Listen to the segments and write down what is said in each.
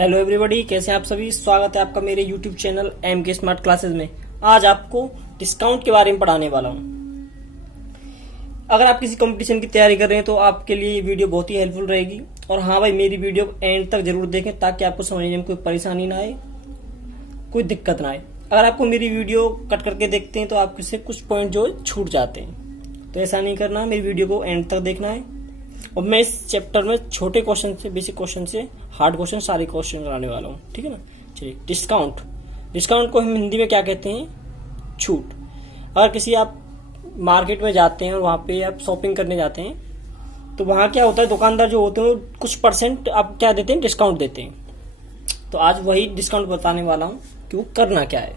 Hello everybody, कैसे हैं आप सभी। स्वागत है आपका मेरे यूट्यूब चैनल एम के स्मार्ट क्लासेस में। आज आपको डिस्काउंट के बारे में पढ़ाने वाला हूं। अगर आप किसी कंपटीशन की तैयारी कर रहे हैं तो आपके लिए ये वीडियो बहुत ही हेल्पफुल रहेगी। और हाँ भाई, मेरी वीडियो एंड तक जरूर देखें ताकि आपको समझने में कोई परेशानी ना आए, कोई दिक्कत ना आए। अगर आपको मेरी वीडियो कट करके देखते हैं तो आपसे कुछ पॉइंट जो छूट जाते हैं, तो ऐसा नहीं करना, मेरी वीडियो को एंड तक देखना है। और मैं इस चैप्टर में छोटे क्वेश्चन से, बेसिक क्वेश्चन से हार्ड क्वेश्चन, सारे क्वेश्चन कराने वाला हूँ, ठीक है ना। चलिए, डिस्काउंट को हम हिंदी में क्या कहते हैं? छूट। अगर किसी आप मार्केट में जाते हैं और वहाँ पे आप शॉपिंग करने जाते हैं तो वहाँ क्या होता है, दुकानदार जो होते हैं कुछ परसेंट आप क्या देते हैं? डिस्काउंट देते हैं। तो आज वही डिस्काउंट बताने वाला हूँ कि वो करना क्या है।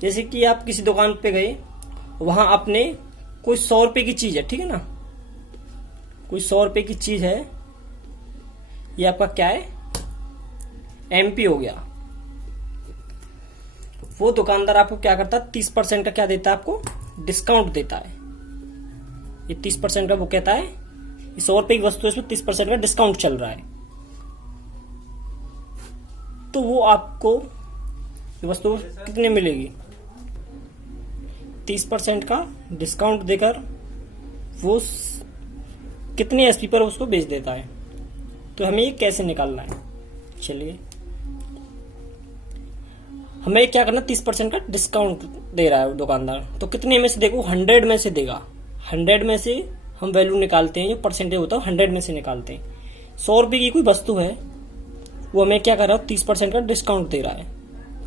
जैसे कि आप किसी दुकान पे गए, वहाँ आपने कोई 100 रुपए की चीज है, ठीक है ना, कोई 100 रुपए की चीज है, ये आपका क्या है? एमपी हो गया। वो दुकानदार आपको क्या करता है? 30% का क्या देता है? आपको डिस्काउंट देता है। ये 30% का वो कहता है, ये 100 रुपए की वस्तु है, इसमें 30% का डिस्काउंट चल रहा है। तो वो आपको ये वस्तु कितने मिलेगी? 30% का डिस्काउंट देकर वो कितने एसपी पर उसको बेच देता है। तो हमें ये कैसे निकालना है? चलिए, हमें क्या करना, 30% का डिस्काउंट दे रहा है दुकानदार, तो कितने में से देखो? 100 में से देगा। 100 में से हम वैल्यू निकालते हैं, जो परसेंटेज होता है 100 में से निकालते हैं। 100 रुपए की कोई वस्तु है, वो हमें क्या कर रहा है? 30% का डिस्काउंट दे रहा है।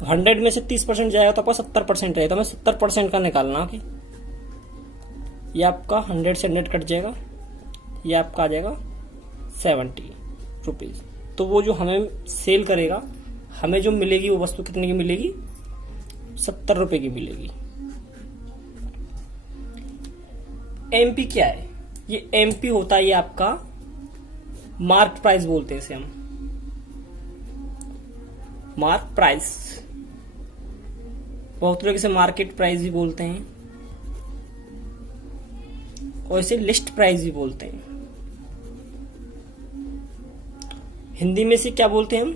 100 में से 30% जाएगा तो आपका 70% रहेगा। तो हमें 70% का निकालना है। ये आपका 100 से 100 कट जाएगा, ये आपका आ जाएगा 70 रुपीज। तो वो जो हमें सेल करेगा, हमें जो मिलेगी वो वस्तु कितने की मिलेगी? 70 रुपए की मिलेगी। एमपी क्या है? ये एमपी होता है, ये आपका मार्क प्राइस बोलते हैं इसे हम, मार्क प्राइस। बहुत लोग इसे मार्केट प्राइस भी बोलते हैं और इसे लिस्ट प्राइस भी बोलते हैं। हिंदी में से क्या बोलते हैं हम?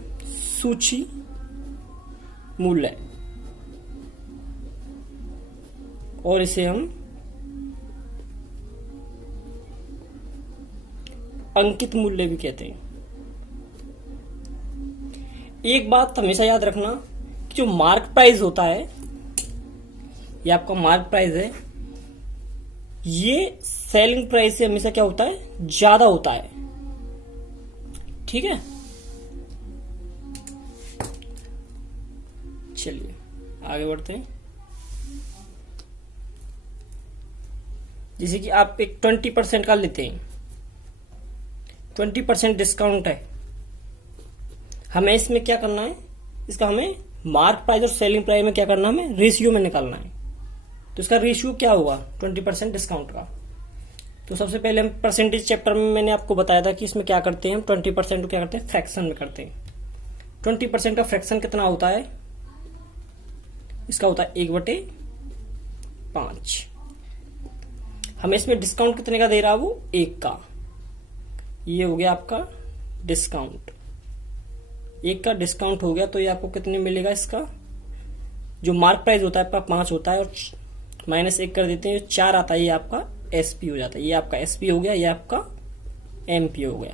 सूची मूल्य। और इसे हम अंकित मूल्य भी कहते हैं। एक बात हमेशा याद रखना कि जो मार्क प्राइस होता है, ये आपका मार्क प्राइस है, ये सेलिंग प्राइस से हमेशा क्या होता है? ज्यादा होता है, ठीक है। चलिए आगे बढ़ते हैं। जैसे कि आप एक 20% का लेते हैं, 20% डिस्काउंट है, हमें इसमें क्या करना है? इसका हमें मार्क प्राइस और सेलिंग प्राइस में क्या करना है? हमें रेशियो में निकालना है। तो इसका रेशियो क्या होगा 20% डिस्काउंट का? तो सबसे पहले हम परसेंटेज चैप्टर में मैंने आपको बताया था कि इसमें क्या करते हैं हम, 20% को क्या करते हैं? फ्रैक्शन में करते हैं। 20% का फ्रैक्शन कितना होता है? इसका होता है 1/5। हमें इसमें डिस्काउंट कितने का दे रहा है? वो 1 का। ये हो गया आपका डिस्काउंट। 1 का डिस्काउंट हो गया, तो ये आपको कितने मिलेगा? इसका जो मार्क प्राइस होता है आपका 5 होता है, और -1 कर देते हैं, 4 आता है, ये आपका एसपी हो जाता है। ये आपका एसपी हो गया, ये आपका एमपी हो गया।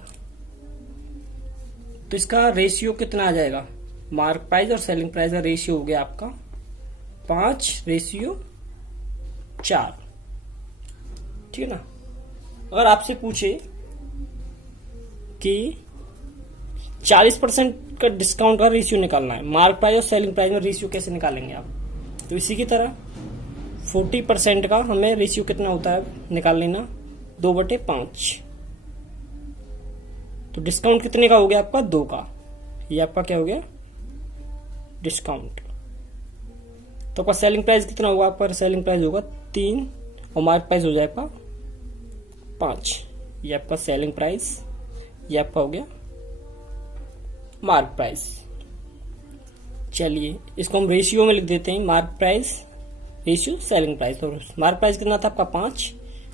तो इसका रेशियो कितना आ जाएगा? मार्क प्राइस और सेलिंग प्राइस का रेशियो हो गया आपका 5:4, ठीक है ना। अगर आपसे पूछे कि 40% का डिस्काउंट का रेशियो निकालना है, मार्क प्राइस और सेलिंग प्राइस में रेशियो कैसे निकालेंगे आप? तो इसी की तरह 40% का हमें रेशियो कितना होता है निकाल लेना? 2/5। तो डिस्काउंट कितने का हो गया आपका? 2 का। ये आपका क्या हो गया? डिस्काउंट। तो आपका सेलिंग प्राइस कितना होगा? आपका सेलिंग प्राइस होगा 3 और मार्क प्राइस हो जाएगा 5। ये आपका सेलिंग प्राइस, ये आपका हो गया मार्क प्राइस। चलिए, इसको हम रेशियो में लिख देते हैं, mark price ratio selling price. तो मार्क प्राइस कितना था आपका? 5,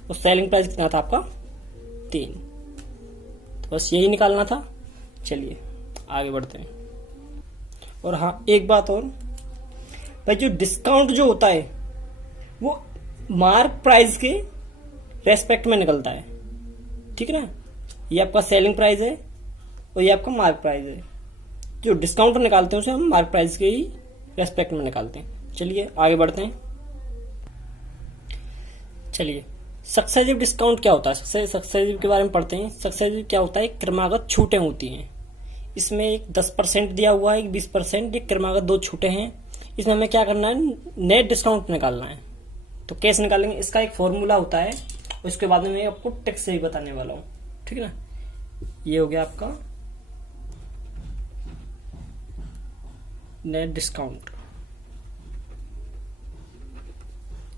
और सेलिंग प्राइस कितना था आपका? 3। तो बस यही निकालना था। चलिए आगे बढ़ते हैं। और हाँ, एक बात और भाई, जो डिस्काउंट जो होता है वो मार्क प्राइस के रेस्पेक्ट में निकलता है, ठीक है ना। ये आपका सेलिंग प्राइस है और ये आपका मार्क प्राइस है। जो डिस्काउंट निकालते हैं उसे हम मार्क प्राइस के ही रेस्पेक्ट में निकालते हैं। चलिए आगे बढ़ते हैं। चलिए, सक्सेसिव डिस्काउंट क्या होता है, सक्सेसिव के बारे में पढ़ते हैं। सक्सेसिव क्या होता है, क्रमागत छूटें होती हैं। इसमें एक 10% दिया हुआ है, एक 20%, एक क्रमागत दो छूटे हैं। इसमें हमें क्या करना है, नेट डिस्काउंट निकालना है। तो कैसे निकालेंगे, इसका एक फॉर्मूला होता है, उसके बाद में मैं आपको ट्रिक से ही बताने वाला हूँ, ठीक है ना। ये हो गया आपका नेट डिस्काउंट।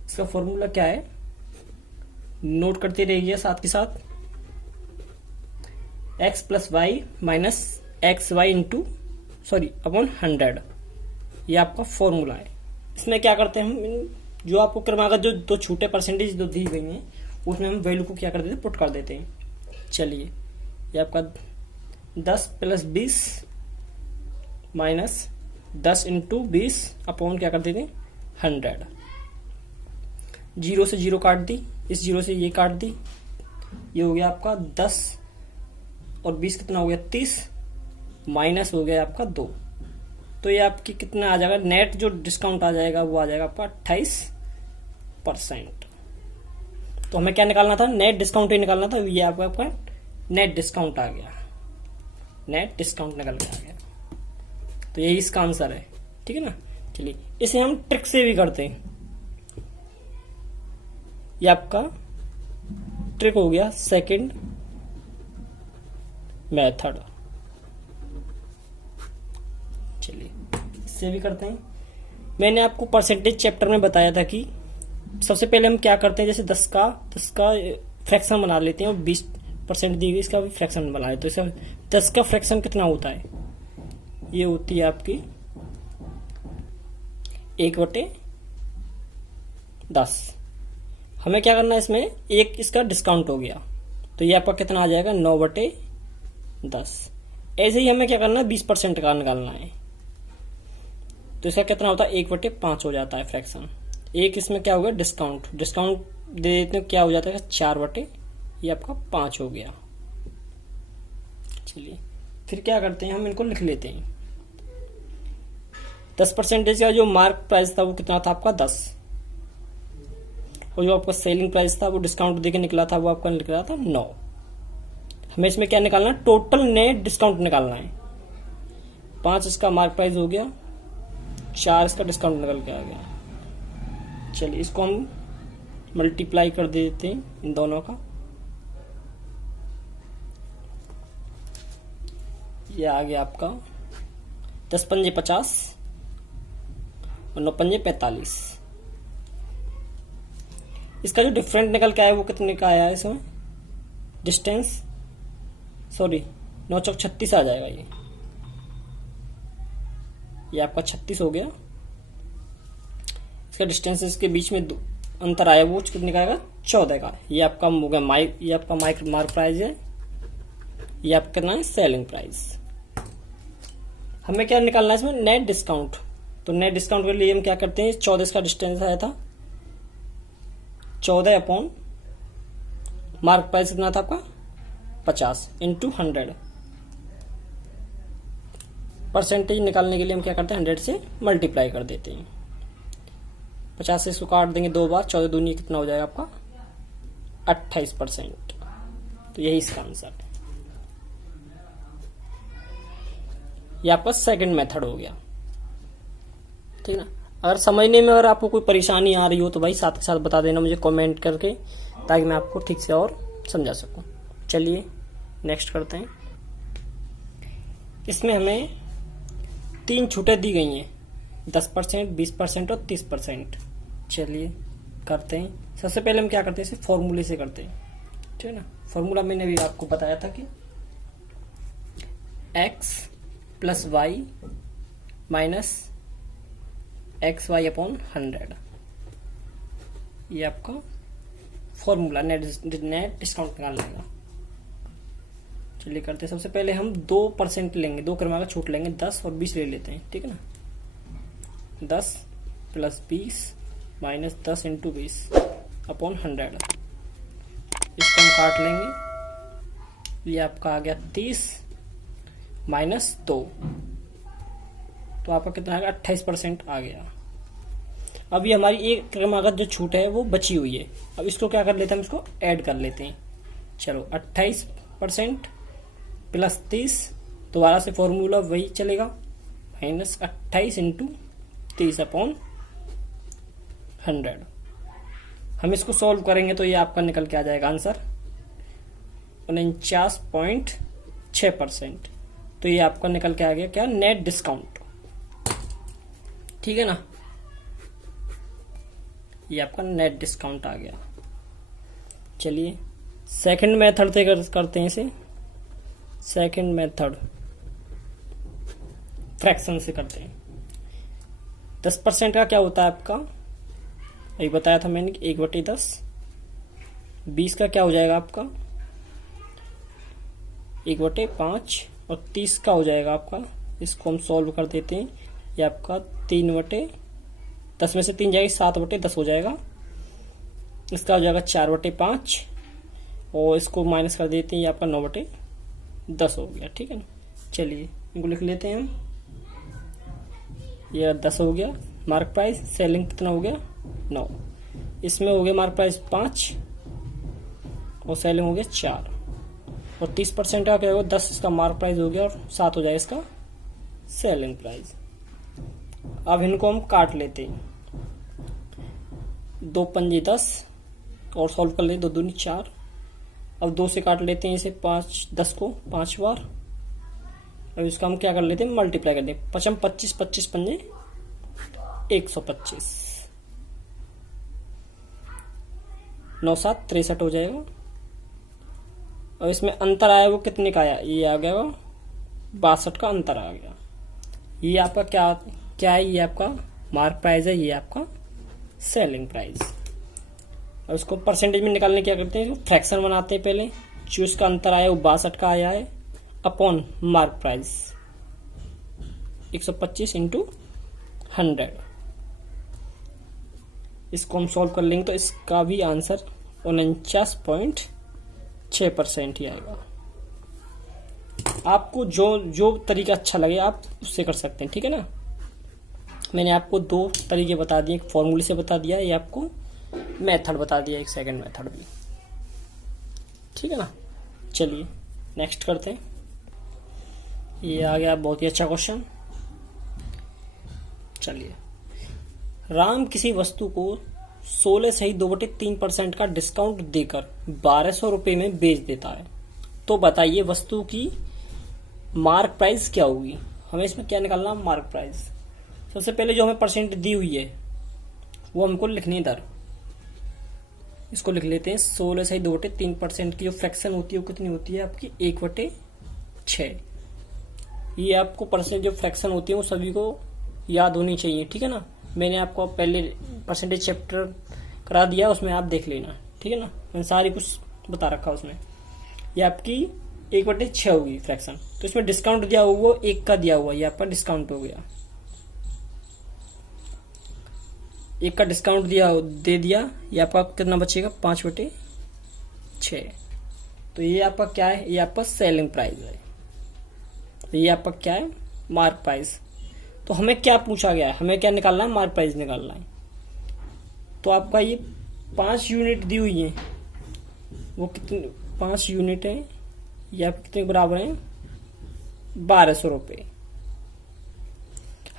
इसका फॉर्मूला क्या है, नोट करते रहिए साथ के साथ। x plus Y minus X Y into upon 100, ये आपका फॉर्मूला है। इसमें क्या करते हैं हम, जो आपको क्रमागत जो दो छूटे परसेंटेज जो दी गई हैं उसमें हम वैल्यू को क्या कर देते हैं, पुट कर देते हैं। चलिए, ये आपका 10 प्लस 20 माइनस 10 इंटू 20 अपॉन क्या कर देते हैं 100। 0 से 0 काट दी, इस 0 से ये काट दी, ये हो गया आपका 10 और 20 कितना हो गया 30, माइनस हो गया आपका 2। तो ये आपकी कितना आ जाएगा, नेट जो डिस्काउंट आ जाएगा वो आ जाएगा आपका 28%। तो हमें क्या निकालना था, नेट डिस्काउंट ही निकालना था। ये आपका नेट डिस्काउंट आ गया, नेट डिस्काउंट निकल के आ गया। तो यही इसका आंसर है, ठीक है ना। चलिए, इसे हम ट्रिक से भी करते हैं। ये आपका ट्रिक हो गया सेकंड मेथड। चलिए, इससे भी करते हैं। मैंने आपको परसेंटेज चैप्टर में बताया था कि सबसे पहले हम क्या करते हैं, जैसे 10 का फ्रैक्शन बना लेते हैं और 20% दी गई, इसका भी फ्रैक्शन बना लेते हैं। तो 10 का फ्रैक्शन कितना होता है, ये होती है आपकी 1/10। हमें क्या करना है, इसमें एक इसका डिस्काउंट हो गया, तो ये आपका कितना आ जाएगा 9/10। ऐसे ही हमें क्या करना है, 20% का निकालना है, तो इसका कितना होता है 1/5 हो जाता है फ्रैक्शन। एक इसमें क्या हो गया डिस्काउंट दे देते हैं, क्या हो जाता है 4/, ये आपका 5 हो गया। चलिए, फिर क्या करते हैं, हम इनको लिख लेते हैं। 10% का जो मार्क प्राइस था वो कितना था आपका 10, और जो आपका सेलिंग प्राइस था वो डिस्काउंट देके निकला था, वो आपका निकला था 9। हमें इसमें क्या निकालना है, टोटल नेट डिस्काउंट निकालना है। 5 इसका मार्क प्राइस हो गया, 4 इसका डिस्काउंट निकल के आ गया। चलिए, इसको हम मल्टीप्लाई कर देते हैं इन दोनों का। ये आ गया आपका 10 पंजे 50 और 9 पंजे 45। इसका जो डिफरेंट निकल के आया वो कितने का आया है, इसमें डिस्टेंस 9 चौक 36 आ जाएगा। ये आपका 36 हो गया। इसका डिस्टेंस इसके बीच में अंतर आया वो कितने का आएगा 14 का। ये आपका हो गया ये आपका मार्क प्राइस है, ये आपका कितना है सेलिंग प्राइस। हमें क्या निकालना है इसमें, नेट डिस्काउंट। तो नेट डिस्काउंट के लिए हम क्या करते हैं, 14 इसका डिस्टेंस आया था, 14 अपॉन मार्क प्राइस कितना था आपका 50 इंटू 100। परसेंटेज निकालने के लिए हम क्या करते हैं 100 से मल्टीप्लाई कर देते हैं। 50 से इसको काट देंगे 2 बार, 14 दूनी कितना हो जाएगा आपका 28%। तो यही इसका आंसर है। ये आपका सेकंड मेथड हो गया, ठीक है ना। अगर समझने में अगर आपको कोई परेशानी आ रही हो तो भाई साथ के साथ बता देना मुझे कमेंट करके, ताकि मैं आपको ठीक से और समझा सकूं। चलिए नेक्स्ट करते हैं। इसमें हमें 3 छूटें दी गई हैं, 10%, 20% और 30%। चलिए करते हैं। सबसे पहले हम क्या करते हैं, इसे फॉर्मूले से करते हैं, ठीक है ना। फॉर्मूला मैंने भी आपको बताया था कि x plus Y minus X Y upon 100, ये आपका फॉर्मूला नेट डिस्काउंट निकालने का। चलिए करते हैं। सबसे पहले हम 2% लेंगे, 2 क्रमांक छूट लेंगे, 10 और 20 ले लेते हैं, ठीक है ना। 10 + 20 - 10 × 20 अपॉन 100। इसको हम काट लेंगे। ये आपका आ गया 30 - 2, तो आपका कितना आ गया 28% आ गया। अब ये हमारी एक क्रमागत जो छूट है वो बची हुई है। अब इसको क्या कर लेते हैं, हम इसको ऐड कर लेते हैं। चलो 28% + 30, दोबारा से फॉर्मूला वही चलेगा, -28 × 30 अपॉन 100। हम इसको सॉल्व करेंगे तो ये आपका निकल के आ जाएगा आंसर 49.6%। तो ये आपका निकल के आ गया क्या, नेट डिस्काउंट, ठीक है ना। ये आपका नेट डिस्काउंट आ गया। चलिए सेकंड मेथड से करते हैं इसे। सेकंड मेथड फ्रैक्शन से करते हैं। 10% का क्या होता है आपका, अभी बताया था मैंने, 1/10। 20 का क्या हो जाएगा आपका 1/5, और 30 का हो जाएगा आपका, इसको हम सॉल्व कर देते हैं। ये आपका 3/10 में से 3 जाएगी, 7/10 हो जाएगा। इसका हो जाएगा 4/5, और इसको माइनस कर देते हैं, ये आपका 9/10 हो गया, ठीक है ना। चलिए इनको लिख लेते हैं हम। ये 10 हो गया मार्क प्राइस, सेलिंग कितना हो गया 9, इसमें हो गया मार्क प्राइस 5 और सेलिंग हो गया 4, और 30% का क्या होगा 10 इसका मार्क प्राइस हो गया, और 7 हो जाएगा इसका सेलिंग प्राइस। अब इनको हम काट लेते हैं। 2 पंजे 10 और सॉल्व कर लेते, 2 दूनी 4। अब 2 से काट लेते हैं इसे 10 को 5 बार। अब इसका हम क्या कर लेते हैं, मल्टीप्लाई कर दें। 5 25, 25 पंजे 125, 9 7 63 हो जाएगा। अब इसमें अंतर आया वो कितने का आया, ये आ गया 62 का अंतर आ गया। ये आपका क्या है, ये आपका मार्क प्राइस है, ये आपका सेलिंग प्राइस। और उसको परसेंटेज में निकालने क्या करते हैं, फ्रैक्शन बनाते हैं पहले। जो इसका अंतर आया वो 62 का आया है, अपॉन मार्क प्राइस 125 × 100। इसको हम सॉल्व कर लेंगे तो इसका भी आंसर 49.6% ही आएगा। आपको जो तरीका अच्छा लगे आप उससे कर सकते हैं, ठीक है ना। मैंने आपको 2 तरीके बता दिए, एक फॉर्मूले से बता दिया, ये आपको मेथड बता दिया, एक सेकंड मेथड भी, ठीक है ना। चलिए नेक्स्ट करते हैं। ये आ गया बहुत ही अच्छा क्वेश्चन। चलिए, राम किसी वस्तु को 16 सही 2/3% का डिस्काउंट देकर 1200 रुपये में बेच देता है, तो बताइए वस्तु की मार्क प्राइस क्या होगी। हमें इसमें क्या निकालना, मार्क प्राइस। सबसे पहले जो हमें परसेंट दी हुई है वो हमको लिखनी है इधर। इसको लिख लेते हैं 16 सही 2/3% की जो फ्रैक्शन होती है वो कितनी होती है आपकी 1/6। ये आपको परसेंट जो फ्रैक्शन होती है वो सभी को याद होनी चाहिए, ठीक है ना। मैंने आपको पहले परसेंटेज चैप्टर करा दिया, उसमें आप देख लेना, ठीक है ना। मैंने सारी कुछ बता रखा उसमें। ये आपकी 1/6 होगी फ्रैक्शन। तो इसमें डिस्काउंट दिया हुआ वो 1 का दिया हुआ, ये आपका डिस्काउंट हो गया। 1 का डिस्काउंट दे दिया, ये आपका कितना बचेगा 5/6। तो ये आपका क्या है, ये आपका सेलिंग प्राइस है। ये आपका क्या है, मार्क प्राइस। तो हमें क्या पूछा गया है, हमें क्या निकालना है, मार्क प्राइस निकालना है। तो आपका ये 5 यूनिट दी हुई है, वो कितने 5 यूनिट है, ये आप कितने बराबर है 1200 रुपये।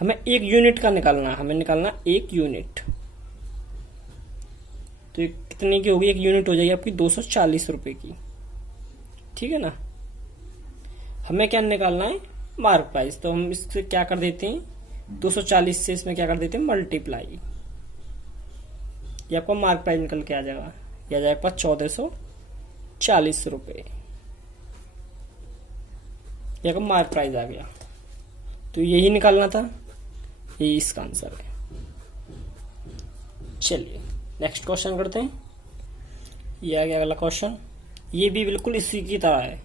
हमें 1 यूनिट का निकालना है, हमें निकालना 1 यूनिट। तो ये कितने की होगी, 1 यूनिट हो जाएगी आपकी 240 रुपये की, ठीक है ना। हमें क्या निकालना है, मार्क प्राइस। तो हम इससे क्या कर देते हैं, 240 से इसमें क्या कर देते हैं मल्टीप्लाई। ये आपका मार्क प्राइस निकल के आ जाएगा, ये आ जाएगा 1440 रुपये। ये आपका मार्क प्राइस आ गया। तो यही निकालना था, ये इसका आंसर है। चलिए नेक्स्ट क्वेश्चन करते हैं। ये आ गया अगला क्वेश्चन। ये भी बिल्कुल इसी की तरह है।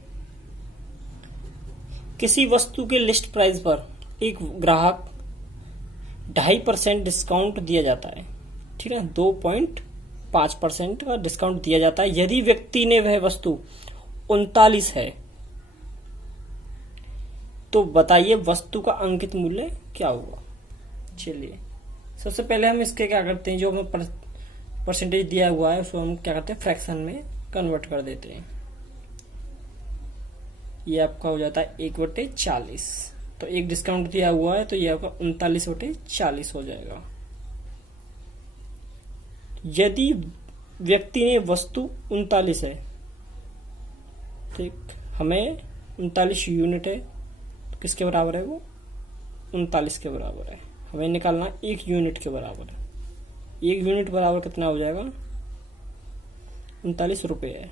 किसी वस्तु के लिस्ट प्राइस पर एक ग्राहक 2.5% डिस्काउंट दिया जाता है, ठीक है, 2.5% का डिस्काउंट दिया जाता है यदि व्यक्ति ने वह वस्तु 39 है। तो बताइए वस्तु का अंकित मूल्य क्या होगा। चलिए सबसे पहले हम इसके क्या करते हैं, जो हमें परसेंटेज दिया हुआ है उसको हम क्या करते हैं, फ्रैक्शन में कन्वर्ट कर देते हैं। ये आपका हो जाता है 1/40। तो एक डिस्काउंट दिया हुआ है तो ये आपका 39/40 हो जाएगा। यदि व्यक्ति ने वस्तु 39 है, ठीक, हमें 39 यूनिट है, तो किसके बराबर है वो, 39 के बराबर है। हमें निकालना 1 यूनिट के बराबर है। 1 यूनिट बराबर कितना हो जाएगा, 39 रुपये है।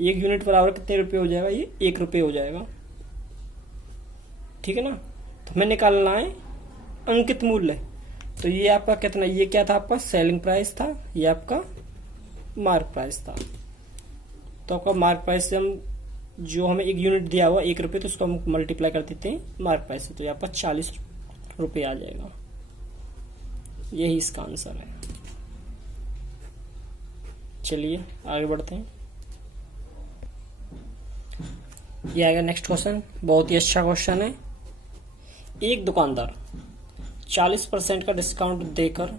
1 यूनिट बराबर कितने रुपये हो जाएगा, ये 1 रुपये हो जाएगा, ठीक है ना। तो हमें निकालना है अंकित मूल्य। तो ये आपका कितना, ये क्या था आपका सेलिंग प्राइस था, ये आपका मार्क प्राइस था। तो आपका मार्क प्राइस से हम जो हमें 1 यूनिट दिया हुआ 1 रुपये, तो उसको हम मल्टीप्लाई कर देते हैं मार्क प्राइस से, तो ये आपका 40 रुपये आ जाएगा। यही इसका आंसर है। चलिए आगे बढ़ते हैं। ये आएगा नेक्स्ट क्वेश्चन, बहुत ही अच्छा क्वेश्चन है। एक दुकानदार 40% का डिस्काउंट देकर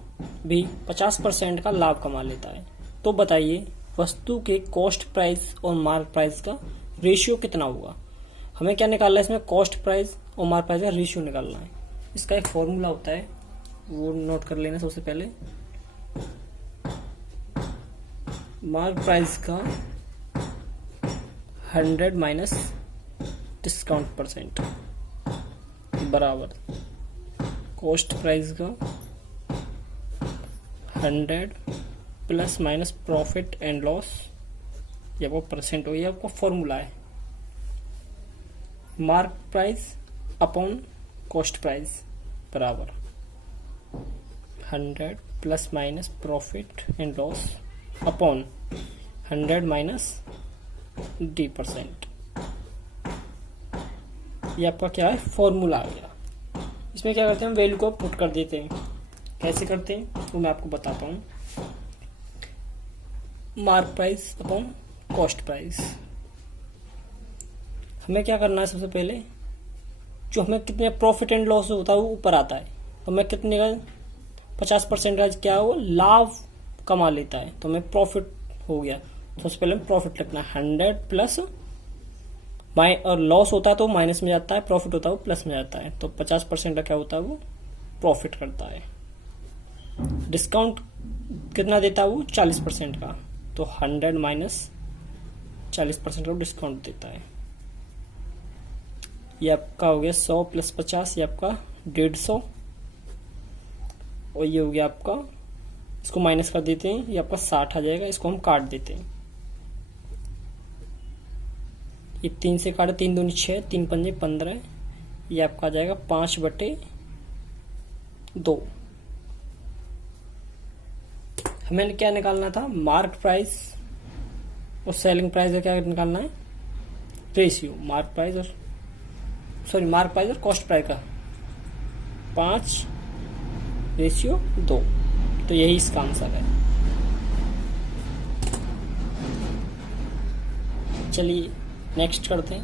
भी 50% का लाभ कमा लेता है। तो बताइए वस्तु के कॉस्ट प्राइस और मार्क प्राइस का रेशियो कितना होगा। हमें क्या निकालना है इसमें, कॉस्ट प्राइस और मार्क प्राइस का रेशियो निकालना है। इसका एक फॉर्मूला होता है, वो नोट कर लेना सबसे पहले। मार्क प्राइस का 100 माइनस डिस्काउंट परसेंट बराबर कॉस्ट प्राइस का 100 plus minus profit and loss, ये आपको परसेंट हो, ये आपको फॉर्मूला है। Mark price upon cost price बराबर 100 plus minus profit and loss upon 100 minus D%। ये आपका क्या है, फॉर्मूला आ गया। इसमें क्या करते हैं, हम वैल्यू को पुट कर देते हैं। कैसे करते हैं वो मैं आपको बताता हूँ। Mark price upon cost price, हमें क्या करना है, सबसे पहले जो हमें कितने प्रॉफिट एंड लॉस होता है वो ऊपर आता है। तो हमें कितने का 50% का क्या है, वो लाभ कमा लेता है, तो हमें प्रॉफिट हो गया। तो सबसे पहले हम प्रॉफिट लिखना है 100 प्लस और लॉस होता है तो माइनस में जाता है, प्रॉफिट होता है वो प्लस में जाता है। तो 50% का क्या होता है, वो प्रॉफिट करता है। डिस्काउंट कितना देता है वो 40% का, तो 100 माइनस 40% का डिस्काउंट देता है। ये आपका हो गया 100 प्लस 50, ये आपका 150, और ये हो गया आपका, इसको माइनस कर देते हैं, ये आपका 60 आ जाएगा। इसको हम काट देते हैं, ये 3 से काटे, 3 दूनी 6, 3 पंजे 15, ये आपका आ जाएगा 5/2। हमें क्या निकालना था, मार्क प्राइस और सेलिंग प्राइस का क्या निकालना है, रेशियो। मार्क प्राइस और कॉस्ट प्राइस का 5/2। तो यही इसका आंसर है। चलिए नेक्स्ट करते हैं।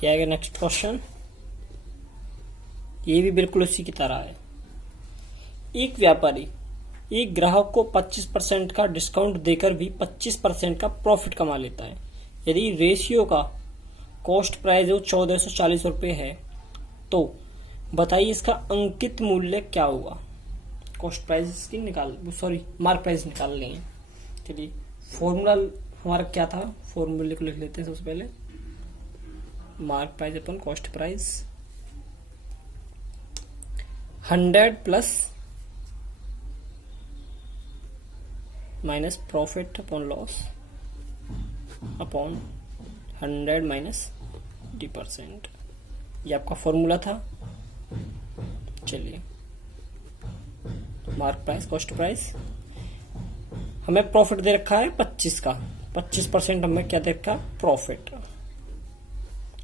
क्या है नेक्स्ट क्वेश्चन, ये भी बिल्कुल उसी की तरह है। एक व्यापारी एक ग्राहक को 25% का डिस्काउंट देकर भी 25% का प्रॉफिट कमा लेता है। यदि रेशियो का कॉस्ट प्राइस जो 1440 रुपये है, तो बताइए इसका अंकित मूल्य क्या होगा। कॉस्ट प्राइस की मार्क प्राइस निकाल लेंगे। चलिए फॉर्मूला हमारा क्या था, फॉर्मूले को लिख लेते हैं सबसे पहले। Mark price upon cost price 100 plus minus profit upon loss upon 100 minus D%। ये आपका फॉर्मूला था। चलिए मार्क प्राइस कॉस्ट प्राइस, हमें प्रॉफिट दे रखा है 25 का, 25% हमें क्या देखा, प्रॉफिट।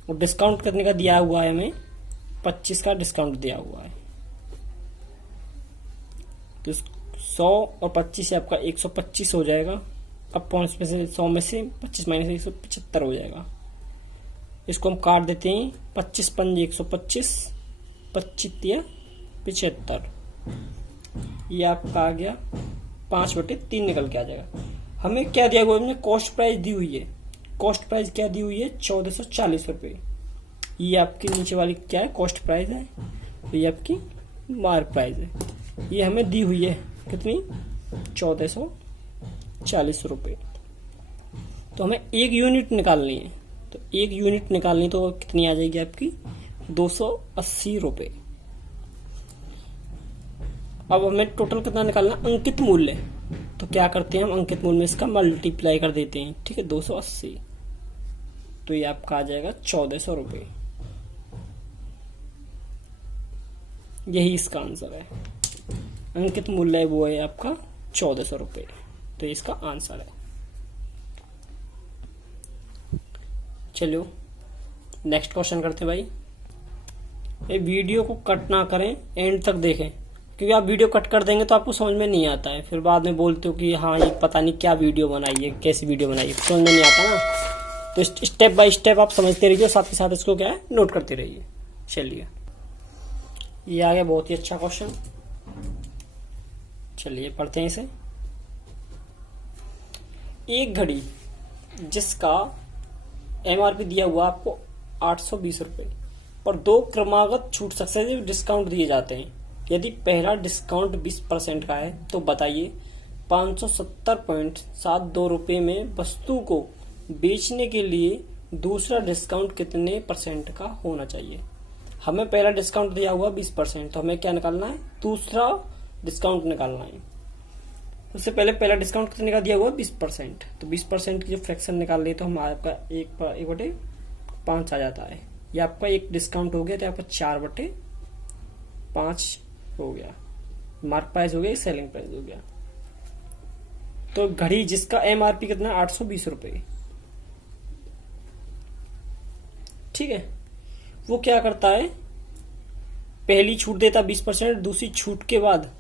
और डिस्काउंट कितने का दिया हुआ है हमें, 25 का डिस्काउंट दिया हुआ है। तो 100 और 25 से आपका 125 हो जाएगा। अब 5 में से 100 में से 25 माइनस 175 हो जाएगा। इसको हम काट देते हैं, 25 पंजे 125, 25 75, ये आपका आ गया 5/3 निकल के आ जाएगा। हमें क्या दिया हुआ है, कॉस्ट प्राइस दी हुई है। कॉस्ट प्राइस क्या दी हुई है, 1440 रुपये। ये आपकी नीचे वाली क्या है, कॉस्ट प्राइस है। तो ये आपकी मार्क प्राइस है, ये हमें दी हुई है कितनी, 1440 रुपये। तो हमें एक यूनिट निकालनी है, तो एक यूनिट निकालनी तो कितनी आ जाएगी आपकी, 280 रुपये। अब हमें टोटल कितना निकालना, अंकित मूल्य। तो क्या करते हैं हम, अंकित मूल्य में इसका मल्टीप्लाई कर देते हैं, ठीक है, 280। तो ये आपका आ जाएगा 1400 रुपये। यही इसका आंसर है। अंकित मूल्य है वो है आपका 1400 रुपये। तो इसका आंसर है। चलिए नेक्स्ट क्वेश्चन करते हैं भाई। ये वीडियो को कट ना करें, एंड तक देखें, क्योंकि आप वीडियो कट कर देंगे तो आपको समझ में नहीं आता है। फिर बाद में बोलते हो कि हाँ ये पता नहीं क्या वीडियो बनाई है, कैसी वीडियो बनाई है, समझ में नहीं आता ना। तो स्टेप बाय स्टेप आप समझते रहिए, साथ ही साथ इसको क्या है, नोट करते रहिए। चलिए ये आ गया बहुत ही अच्छा क्वेश्चन। चलिए पढ़ते हैं इसे। एक घड़ी जिसका एमआरपी दिया हुआ आपको 820 रुपये और 2 क्रमागत छूट सक्सेसिव डिस्काउंट दिए जाते हैं। यदि पहला डिस्काउंट 20% का है तो बताइए 570.72 रुपये में वस्तु को बेचने के लिए दूसरा डिस्काउंट कितने % का होना चाहिए। हमें पहला डिस्काउंट दिया हुआ 20%, तो हमें क्या निकालना है, दूसरा डिस्काउंट निकालना है। उससे पहले पहला डिस्काउंट कितने का दिया हुआ, 20%। तो 20% की जो फ्रैक्शन निकाल लिए तो हमारे आपका 1/5 आ जाता है। ये आपका एक डिस्काउंट हो गया तो आपका 4/5 हो गया। मार्क प्राइस हो गया, सेलिंग प्राइस हो गया। तो घड़ी जिसका एमआरपी कितना, 820 रुपये, ठीक है। वो क्या करता है, पहली छूट देता 20%, दूसरी छूट के बाद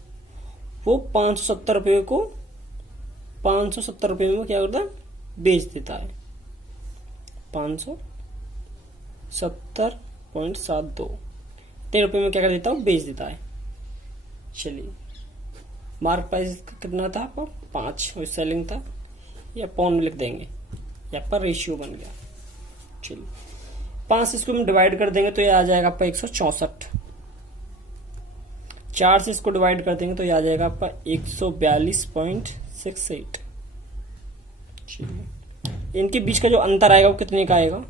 वो 570 रुपये को 570 रुपये में क्या करता है, बेच देता है। 570.72 इतने रुपये में क्या कर देता है, बेच देता है। चलिए मार्क प्राइस कितना था आपका, 5, और सेलिंग था, या पौन में लिख देंगे, ये आपका रेशियो बन गया। चलिए 5 से इसको हम डिवाइड कर देंगे तो ये आ जाएगा आपका 164। 4 से इसको डिवाइड कर देंगे तो ये आ जाएगा आपका 142.68। इनके बीच का जो अंतर आएगा वो कितने का आएगा,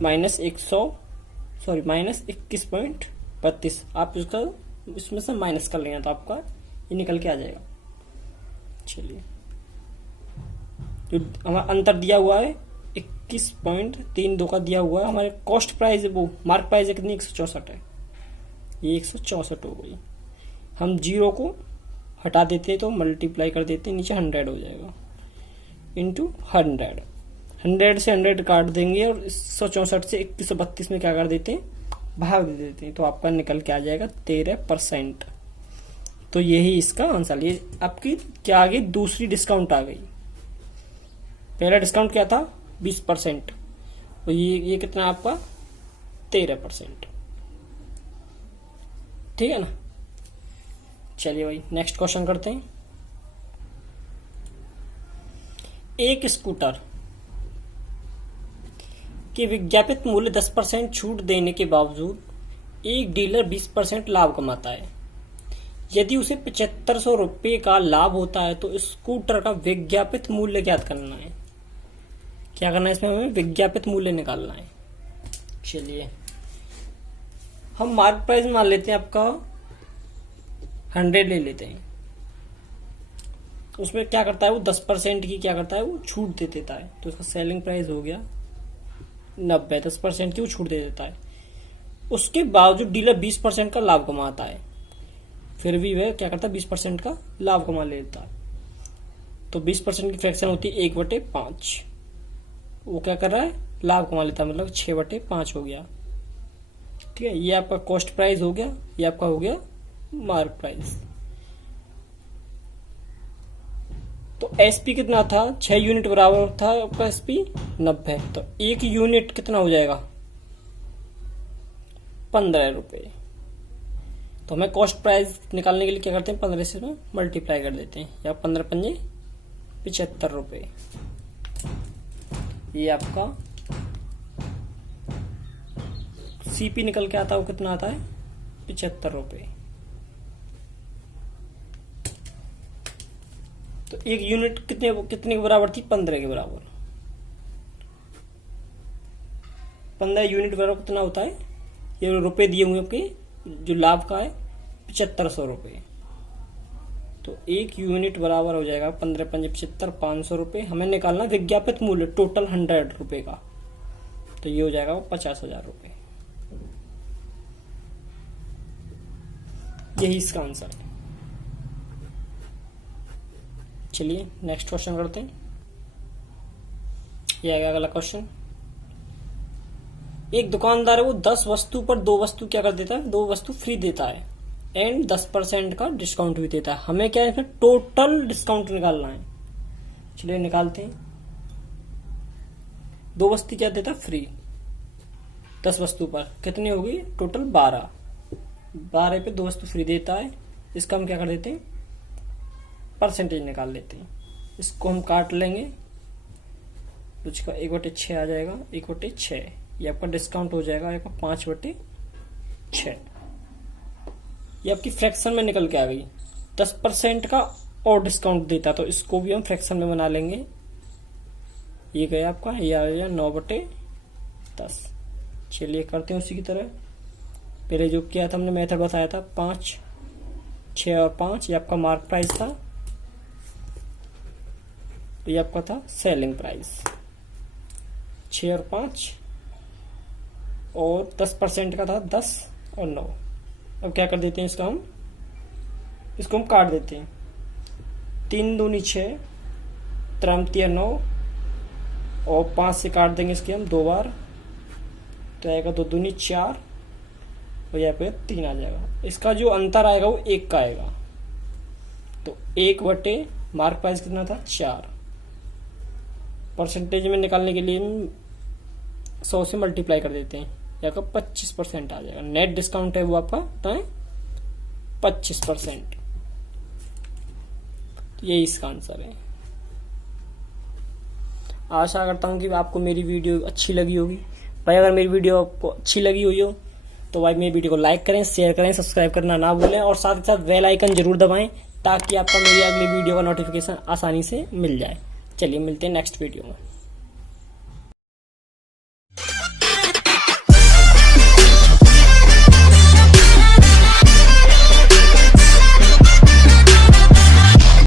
-21.32। आप इसका इसमें से माइनस कर लेंगे तो आपका ये निकल के आ जाएगा। चलिए जो हमारा अंतर दिया हुआ है 21.32 का दिया हुआ है, हमारे कॉस्ट प्राइस है वो, मार्क प्राइस है कितनी, 164 है। ये 164 हो गई। हम 0 को हटा देते तो मल्टीप्लाई कर देते, नीचे 100 हो जाएगा, इंटू 100। 100 से 100 काट देंगे और 164 से 2132 में क्या कर देते हैं, भाग दे देते हैं, तो आपका निकल के आ जाएगा 13%। तो यही इसका आंसर। ये आपकी क्या आ गई, दूसरी डिस्काउंट आ गई। पहला डिस्काउंट क्या था, 20%, और ये कितना आपका 13%, ठीक है ना। चलिए भाई नेक्स्ट क्वेश्चन करते हैं। एक स्कूटर के विज्ञापित मूल्य 10% छूट देने के बावजूद एक डीलर 20% लाभ कमाता है। यदि उसे 7500 रुपये का लाभ होता है तो स्कूटर का विज्ञापित मूल्य ज्ञात करना है। क्या करना है इसमें, हमें विज्ञापित मूल्य निकालना है। चलिए हम मार्क प्राइस मान लेते हैं, आपका 100 ले लेते हैं। उसमें क्या करता है वो, 10% की क्या करता है वो छूट दे देता है। तो उसका सेलिंग प्राइस हो गया 90, 10% की वो छूट दे देता है। उसके बावजूद डीलर 20% का लाभ कमाता है, फिर भी वह क्या करता है 20% का लाभ कमा लेता है। तो 20% की फ्रैक्शन होती है 1/5। वो क्या कर रहा है, लाभ कमा लेता है, मतलब 6/5 हो गया। ठीक है, ये आपका कॉस्ट प्राइस हो गया, ये आपका हो गया मार्क प्राइस। तो एसपी कितना था, 6 यूनिट बराबर था आपका एसपी 90। तो 1 यूनिट कितना हो जाएगा, 15 रुपए। तो हमें कॉस्ट प्राइस निकालने के लिए क्या करते हैं, 15 से मल्टीप्लाई कर देते हैं, या 15 पंजे 75 रुपए। ये आपका सीपी निकल के आता है, वो कितना आता है, 75 रुपए। तो 1 यूनिट कितने के बराबर थी, 15 के बराबर। 15 यूनिट बराबर कितना होता है, ये रुपए दिए हुए आपके, जो लाभ का है 7500 रुपए। तो 1 यूनिट बराबर हो जाएगा 15 पंजे 75, 500 रुपए। हमें निकालना विज्ञापित मूल्य टोटल 100 रुपए का, तो ये हो जाएगा 50,000 रुपए। यही इसका आंसर है। चलिए नेक्स्ट क्वेश्चन करते हैं। ये आएगा अगला क्वेश्चन। एक दुकानदार है, वो 10 वस्तु पर 2 वस्तु क्या कर देता है, 2 वस्तु फ्री देता है एंड 10% का डिस्काउंट भी देता है। हमें क्या है, टोटल डिस्काउंट निकालना है। चलिए निकालते हैं। 2 वस्तु क्या देता है, फ्री। 10 वस्तु पर कितनी होगी, टोटल 12 पे 2 वस्तु फ्री देता है। इसका हम क्या कर देते हैं, परसेंटेज निकाल लेते हैं। इसको हम काट लेंगे, तो इसका 1/6 आ जाएगा, 1/6। ये आपका डिस्काउंट हो जाएगा आपका 5/6। ये आपकी फ्रैक्शन में निकल के आ गई। 10% का और डिस्काउंट देता, तो इसको भी हम फ्रैक्शन में बना लेंगे। ये गया आपका, ये आ गया 9/10। चलिए करते हैं उसी की तरह। पहले जो किया था हमने मेथड बताया था, 5, 6 और 5, ये आपका मार्क प्राइस था। तो ये आपका था सेलिंग प्राइस, 6 और 5, और 10% का था 10 और 9। अब क्या कर देते हैं, इसको हम काट देते हैं। 3 दूनी 6, 3 9, और 5 से काट देंगे इसके हम 2 बार, तो आएगा 2 दूनी 4, और यहाँ पे 3 आ जाएगा। इसका जो अंतर आएगा वो 1 का आएगा। तो 1 मार्क प्राइस कितना था, 4। परसेंटेज में निकालने के लिए 100 से मल्टीप्लाई कर देते हैं, यहाँ का 25% आ जाएगा। नेट डिस्काउंट है वो आपका 25%। यही इसका आंसर है। आशा करता हूँ कि आपको मेरी वीडियो अच्छी लगी होगी। भाई अगर मेरी वीडियो आपको अच्छी लगी हुई हो तो भाई मेरी वीडियो को लाइक करें, शेयर करें, सब्सक्राइब करना ना भूलें, और साथ ही साथ बेल आइकन जरूर दबाएं, ताकि आपको मेरी अगली वीडियो का नोटिफिकेशन आसानी से मिल जाए। चलिए मिलते हैं नेक्स्ट वीडियो में।